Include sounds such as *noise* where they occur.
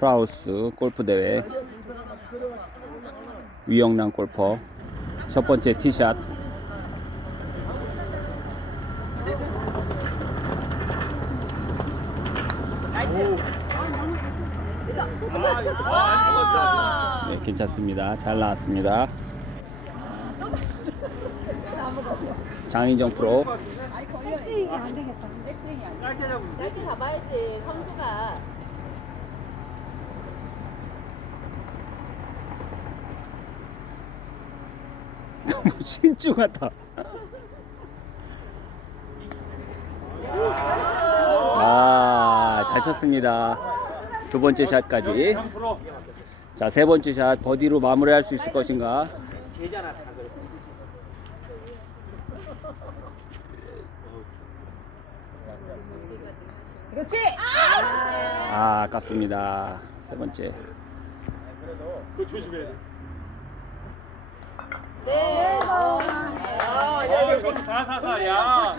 프라우스 골프 대회. 위영란 골퍼. 첫 번째 티샷. 네, 괜찮습니다. 잘 나왔습니다. 장인정 프로. 짧게 잡아야지 선수가 너무 *laughs* 신중하다. 아, 잘 쳤습니다. 두 번째 샷까지. 자, 세 번째 샷 버디로 마무리할 수 있을 것인가? 그렇지 아, 아깝습니다. 세 번째. 네 사사사 야.